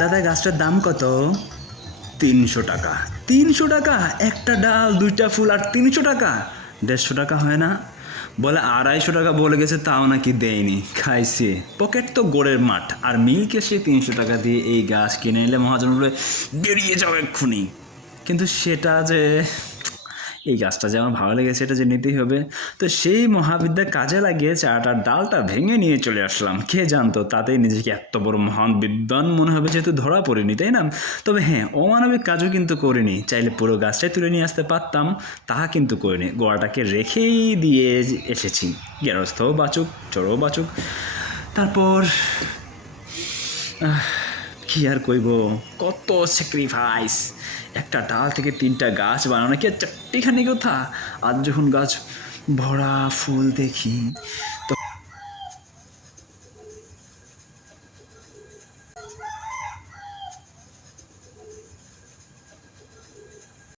দাদা গাছটার দাম কত? 300 টাকা। 300 টাকা? একটা ডাল, দুইটা ফুল, আর 300 টাকা? 150 টাকা হয় না? বলে 250 টাকা বলে গেছে, তাও নাকি দেয়নি। খাইছে। পকেট তো গোড়ের মাঠ। আর মিলকে সে 300 টাকা দিয়ে এই গাছ কিনে নিলে মহাজন বলে বেরিয়ে যাও এক্ষুনি। কিন্তু সেটা যে এই গাছটা যে আমার ভালো লেগেছে, এটা যে নিতেই হবে। তো সেই মহাবিদ্যা কাজে লাগিয়ে চাটার ডালটা ভেঙে নিয়ে চলে আসলাম। কে জানতো তাতেই নিজেকে এত বড় মহান বিদ্বান মনে হবে, যেহেতু ধরা পড়িনি, তাই না? তবে হ্যাঁ, অমানবিক কাজও কিন্তু করিনি। চাইলে পুরো গাছটাই তুলে নিয়ে আসতে পারতাম, তাহা কিন্তু করিনি। গোড়াটাকে রেখেই দিয়ে এসেছি। গেরস্থও বাঁচুক, চোরও বাঁচুক। তারপর কি আর কইব, কত স্যাক্রিফাইস! একটা ডাল থেকে 3টা গাছ বানানো কি আর চারটিখানি কথা? আজ যখন গাছ ভরা ফুল দেখি,